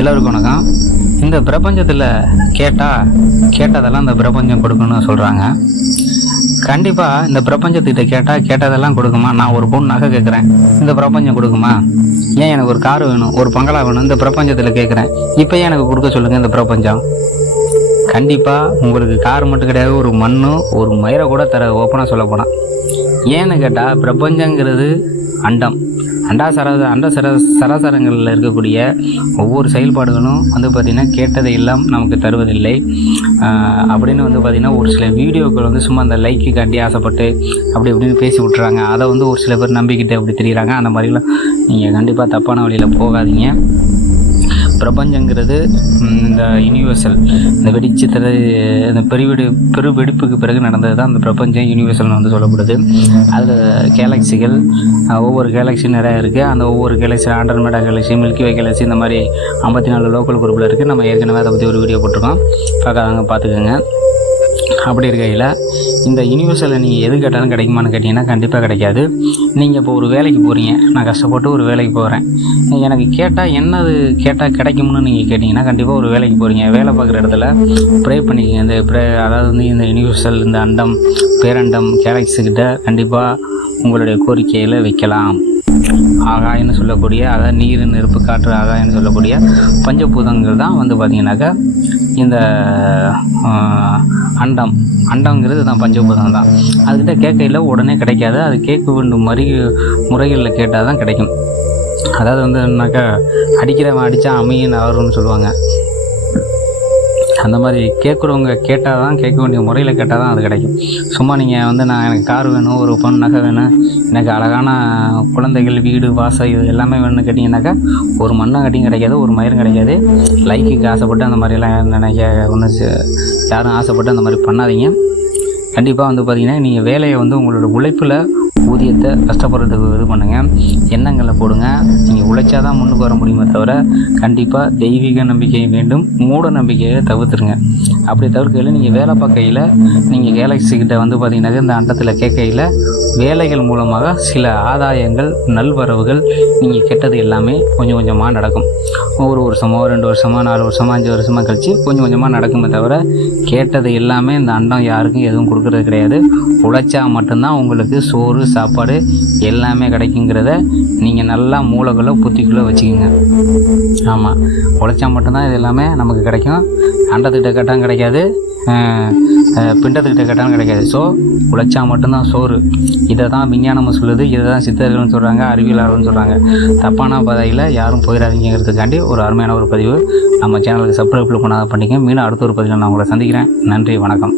எல்லோருக்கும் வணக்கம். இந்த பிரபஞ்சத்தில் கேட்டால் கேட்டதெல்லாம் இந்த பிரபஞ்சம் கொடுக்கணும்னு சொல்கிறாங்க கண்டிப்பாக இந்த பிரபஞ்சத்துக்கிட்ட கேட்டால் கேட்டதெல்லாம் கொடுக்குமா? நான் ஒரு பொண்ணு நகை கேட்குறேன் இந்த பிரபஞ்சம் கொடுக்குமா? ஏன் எனக்கு ஒரு கார் வேணும் ஒரு பங்களா வேணும்? இந்த பிரபஞ்சத்தில் கேட்குறேன் இப்போ ஏன் எனக்கு கொடுக்க சொல்லுங்கள் இந்த பிரபஞ்சம்? கண்டிப்பாக உங்களுக்கு கார் மட்டும் கிடையாது ஒரு மண்ணு ஒரு மயிரை கூட தர ஓப்பனாக சொல்ல போனால் ஏன்னு கேட்டால் பிரபஞ்சங்கிறது அண்டம். அண்டா சராச அண்டா சர சராசரங்களில் இருக்கக்கூடிய ஒவ்வொரு செயல்பாடுகளும் வந்து பார்த்திங்கன்னா கேட்டதை எல்லாம் நமக்கு தருவதில்லை. அப்படின்னு வந்து பார்த்திங்கன்னா ஒரு சில வீடியோக்கள் வந்து சும்மா அந்த லைக்கு காட்டி ஆசைப்பட்டு அப்படி இப்படின்னு பேசி விட்றாங்க அதை வந்து ஒரு சில பேர் நம்பிக்கிட்டு அப்படி தெரியுறாங்க. அந்த மாதிரிலாம் நீங்கள் கண்டிப்பாக தப்பான வழியில் போகாதீங்க. பிரபஞ்சங்கிறது இந்த யூனிவர்சல் இந்த வெடிச்சித்திர இந்த பெருவெடி பெரு வெடிப்புக்கு பிறகு நடந்தது தான் அந்த பிரபஞ்சம் யூனிவர்சல்னு வந்து சொல்லப்படுது. அதில் கேலக்சிகள் ஒவ்வொரு கேலக்சி நிறையா இருக்குது அந்த ஒவ்வொரு galaxy Andromeda galaxy Milky Way galaxy இந்த மாதிரி ஐம்பத்தி நாலு லோக்கல் குரூப்பில் இருக்குது நம்ம ஏற்கனவே அதை பற்றி ஒரு வீடியோ போட்டிருக்கோம். பார்க்காதவங்க பார்த்துக்கோங்க. அப்படி இருக்கையில் இந்த யூனிவர்சலில் நீங்கள் எது கேட்டாலும் கிடைக்குமான்னு கேட்டிங்கன்னா கண்டிப்பாக கிடைக்காது. நீங்கள் இப்போ ஒரு வேலைக்கு போகிறீங்க நான் கஷ்டப்பட்டு ஒரு வேலைக்கு போகிறேன் எனக்கு கேட்டால் என்னது கேட்டால் கிடைக்கும்னு நீங்கள் கேட்டிங்கன்னா கண்டிப்பாக ஒரு வேலைக்கு போகிறீங்க வேலை பார்க்குற இடத்துல ப்ரே பண்ணிக்கங்க. இந்த ப்ரே அதாவது வந்து இந்த யூனிவர்சல் இந்த அண்டம் பேரண்டம் கேலக்ஸிக்கிட்ட கண்டிப்பாக உங்களுடைய கோரிக்கையில் வைக்கலாம். ஆகாயன்னு சொல்லக்கூடிய அதாவது நீர் நெருப்பு காற்று ஆகாயன்னு சொல்லக்கூடிய பஞ்சபூதங்கள் தான் வந்து பார்த்திங்கனாக்கா இந்த அண்டம். அண்டங்கிறது தான் பஞ்சபூதம் தான். அதுக்கிட்ட கேட்கையில் உடனே கிடைக்காது. அது கேட்க வேண்டும் மறு முறைகளில் கேட்டால் தான் கிடைக்கும். அதாவது வந்து என்னன்னாக்கா அடிக்கிறவன் அடித்தா அமையின் ஆறுன்னு சொல்லுவாங்க. அந்த மாதிரி கேட்குறவங்க கேட்டால் தான் கேட்க வேண்டிய முறையில் கேட்டால் தான் அது கிடைக்கும். சும்மா நீங்கள் வந்து நான் எனக்கு கார் வேணும் ஒரு பொண்ணு நகை வேணும். எனக்கு அழகான குழந்தைகள் வீடு வாசல் இது எல்லாமே வேணும்னு கேட்டிங்கனாக்கா ஒரு மண்ணை கட்டியும் கிடைக்காது ஒரு மயிரும் கிடைக்காது. லைக்குக்கு ஆசைப்பட்டு அந்த மாதிரிலாம் நினைக்க ஒன்றும் யாரும் ஆசைப்பட்டு அந்த மாதிரி பண்ணாதீங்க. கண்டிப்பாக வந்து பார்த்தீங்கன்னா நீங்கள் வேலையை வந்து உங்களோட உழைப்பில் ஊதியத்தை கஷ்டப்படுறதுக்கு இது பண்ணுங்கள் எண்ணங்களை போடுங்க. நீங்கள் உழைச்சா தான் முன்னுக்கு வர முடியுமே தவிர கண்டிப்பாக தெய்வீக நம்பிக்கை வேண்டும் மூட நம்பிக்கையை தவிர்த்துருங்க. அப்படி தவிர்க்கையில் நீங்கள் வேலை பார்க்கையில் நீங்கள் கேலக்ஸிக்கிட்ட வந்து பார்த்தீங்கன்னாக்க இந்த அண்டத்தில் கேட்கையில் வேலைகள் மூலமாக சில ஆதாயங்கள் நல்வரவுகள் நீங்கள் கெட்டது எல்லாமே கொஞ்சம் கொஞ்சமாக நடக்கும். ஒரு வருஷமோ ரெண்டு வருஷமோ நாலு வருஷமோ அஞ்சு வருஷமா கழித்து கொஞ்சம் கொஞ்சமாக நடக்குமே தவிர கேட்டது எல்லாமே இந்த அண்டம் யாருக்கும் எதுவும் கொடுக்கறது கிடையாது. உழைச்சா மட்டும்தான் உங்களுக்கு சோறு சாப்பாடு எல்லாமே கிடைக்குங்கிறத நீங்கள் நல்லா மூளைக்குள்ளே புத்திக்குள்ளே வச்சுக்கோங்க. ஆமாம். உழைச்சா மட்டும்தான் இது எல்லாமே நமக்கு கிடைக்கும். அண்டத்துக்கிட்ட கேட்டாங்க கிடைக்காது. பிண்டத்துக்கிட்ட கேட்டாலும் கிடைக்காது. ஸோ உழைச்சா மட்டும்தான் சோறு. இதை தான் விஞ்ஞானமும் சொல்லுது. இதை தான் சித்தர்கள்னு சொல்கிறாங்க அறிவியலாளர்னு சொல்கிறாங்க தப்பான பாதையில் யாரும் போயிடாதீங்கிறதுக்காண்டி ஒரு அருமையான ஒரு பதிவு. நம்ம சேனலுக்கு சப்ஸ்கிரைப் பண்ணாத பண்ணிக்க. மீண்டும் அடுத்த ஒரு பதிவில் நான் உங்களை சந்திக்கிறேன். நன்றி வணக்கம்.